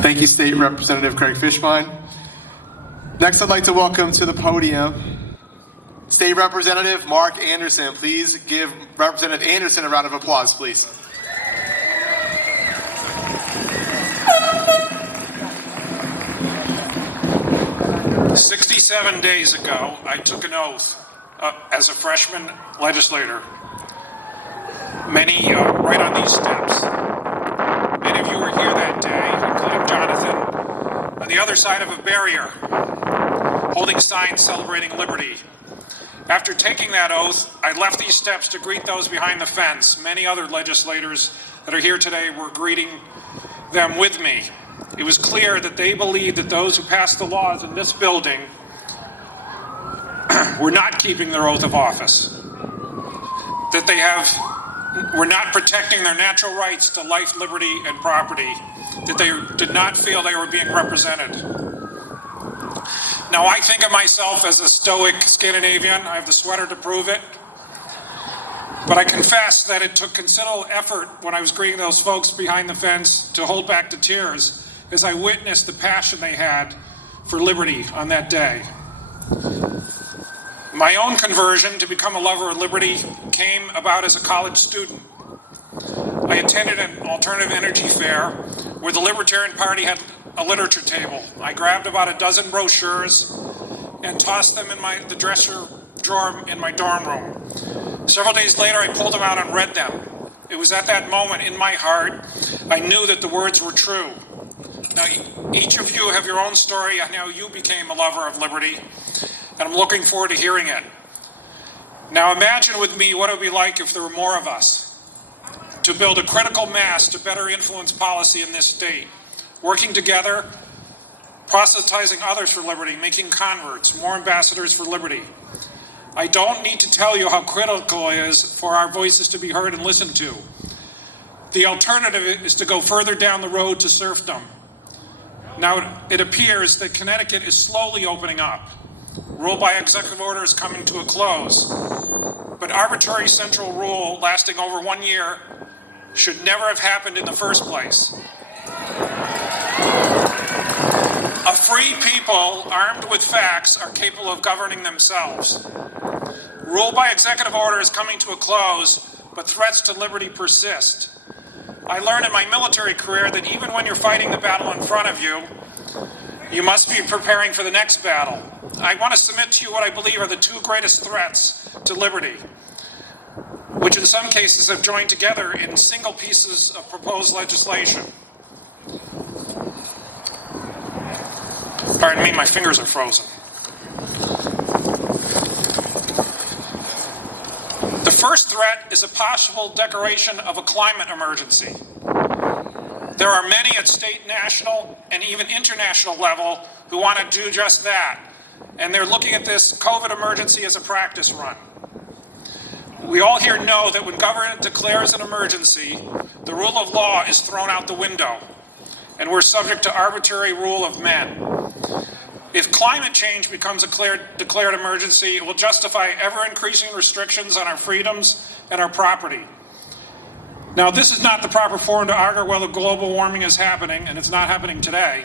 Thank you, State Representative Craig Fishbein. Next, I'd like to welcome to the podium State Representative Mark Anderson. Please give Representative Anderson a round of applause, please. "67 days ago, I took an oath as a freshman legislator. Many right on these steps. Many of you were here that day, including Jonathan, on the other side of a barrier, holding signs celebrating liberty. After taking that oath, I left these steps to greet those behind the fence. Many other legislators that are here today were greeting them with me. It was clear that they believed that those who passed the laws in this building were not keeping their oath of office, that they were not protecting their natural rights to life, liberty, and property, that they did not feel they were being represented. Now, I think of myself as a stoic Scandinavian. I have the sweater to prove it. But I confess that it took considerable effort when I was greeting those folks behind the fence to hold back the tears as I witnessed the passion they had for liberty on that day. My own conversion to become a lover of liberty came about as a college student. I attended an alternative energy fair where the Libertarian Party had a literature table. I grabbed about a dozen brochures and tossed them in the dresser drawer in my dorm room. Several days later, I pulled them out and read them. It was at that moment in my heart I knew that the words were true. Now, each of you have your own story on how you became a lover of liberty, and I'm looking forward to hearing it. Now, imagine with me what it would be like if there were more of us, to build a critical mass to better influence policy in this state, working together, proselytizing others for liberty, making converts, more ambassadors for liberty. I don't need to tell you how critical it is for our voices to be heard and listened to. The alternative is to go further down the road to serfdom. Now, it appears that Connecticut is slowly opening up. Rule by executive order is coming to a close. But arbitrary central rule lasting over 1 year should never have happened in the first place. A free people armed with facts are capable of governing themselves. Rule by executive order is coming to a close, but threats to liberty persist. I learned in my military career that even when you're fighting the battle in front of you, you must be preparing for the next battle. I want to submit to you what I believe are the two greatest threats to liberty, which in some cases have joined together in single pieces of proposed legislation. Pardon me, my fingers are frozen. The first threat is a possible declaration of a climate emergency. There are many at state, national, and even international level who want to do just that. And they're looking at this COVID emergency as a practice run. We all here know that when government declares an emergency, the rule of law is thrown out the window, and we're subject to arbitrary rule of men. If climate change becomes a declared emergency, it will justify ever-increasing restrictions on our freedoms and our property. Now, this is not the proper forum to argue whether global warming is happening, and it's not happening today,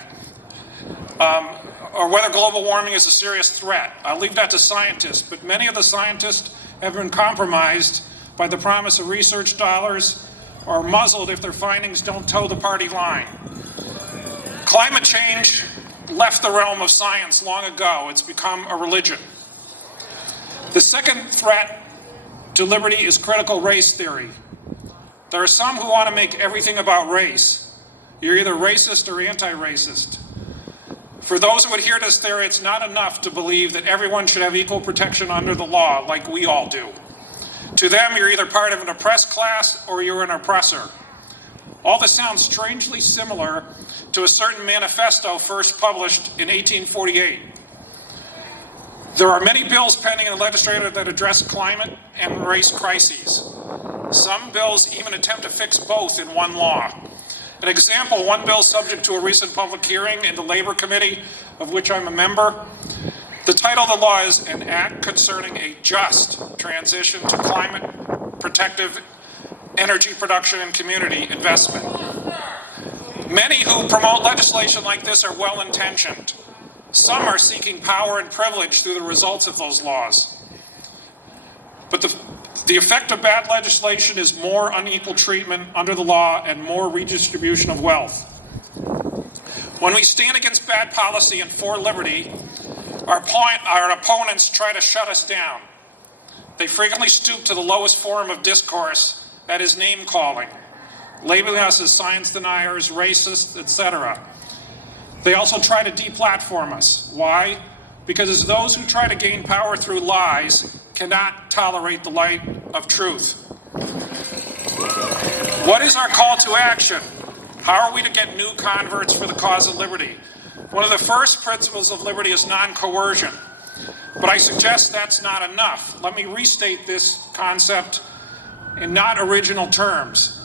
or whether global warming is a serious threat. I'll leave that to scientists, but many of the scientists have been compromised by the promise of research dollars or muzzled if their findings don't toe the party line. Climate change left the realm of science long ago. It's become a religion. The second threat to liberty is critical race theory. There are some who want to make everything about race. You're either racist or anti-racist. For those who adhere to this theory, it's not enough to believe that everyone should have equal protection under the law, like we all do. To them, you're either part of an oppressed class or you're an oppressor. All this sounds strangely similar to a certain manifesto first published in 1848. There are many bills pending in the legislature that address climate and race crises. Some bills even attempt to fix both in one law. An example, one bill subject to a recent public hearing in the Labor Committee, of which I'm a member. The title of the law is An Act Concerning a Just Transition to Climate Protective Energy Production and Community Investment. Many who promote legislation like this are well-intentioned. Some are seeking power and privilege through the results of those laws. But the effect of bad legislation is more unequal treatment under the law and more redistribution of wealth. When we stand against bad policy and for liberty, our opponents try to shut us down. They frequently stoop to the lowest form of discourse, that is name-calling, labeling us as science deniers, racists, etc. They also try to deplatform us. Why? Because those who try to gain power through lies cannot tolerate the light of truth. What is our call to action? How are we to get new converts for the cause of liberty? One of the first principles of liberty is non-coercion, but I suggest that's not enough. Let me restate this concept in not original terms.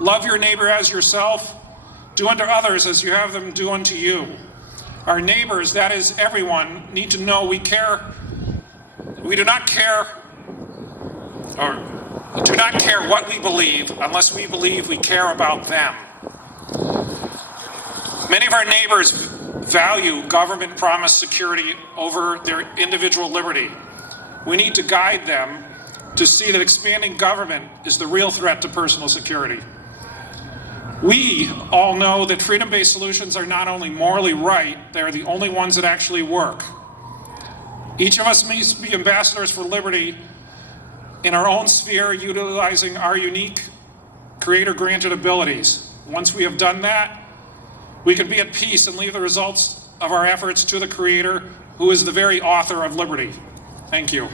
Love your neighbor as yourself. Do unto others as you have them do unto you. Our neighbors, that is everyone, need to know we care. We do not care, or do not care what we believe unless we believe we care about them. Many of our neighbors value government promised security over their individual liberty. We need to guide them to see that expanding government is the real threat to personal security. We all know that freedom-based solutions are not only morally right, they are the only ones that actually work. Each of us must be ambassadors for liberty in our own sphere, utilizing our unique creator-granted abilities. Once we have done that, we can be at peace and leave the results of our efforts to the Creator, who is the very author of liberty. Thank you.